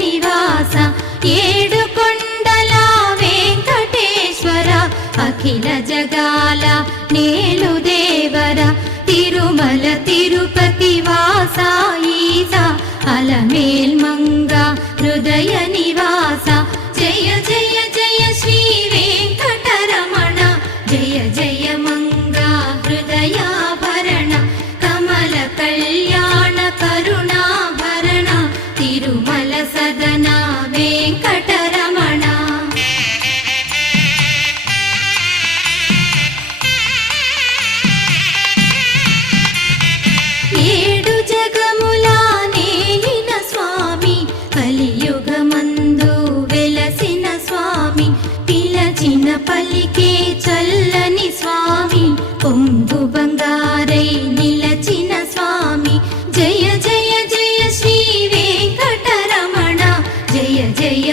నివాస ఏడుకొండల వెంకటేశ్వర అఖిల జగాల నేలు దేవర తిరుమల తిరుపతి వాస ఈస అలమేల్ మంగ హృదయ నివాస జయ జయ జయ శ్రీ వెంకటరమణ జయ జయ మంగ హృదయాభరణ కమల కళ్యాణ కరుణాభరణ తిరుమల సదన వెంకటరమణ. ఏడు జగముల నేలిన స్వామి కలియుగమందు వెలసిన స్వామి పిలచిన పలికే చల్లని స్వామి పొంగు బంగారై నిలచిన స్వామి జయ జయ జయ శ్రీ వెంకటరమణ జయ జయ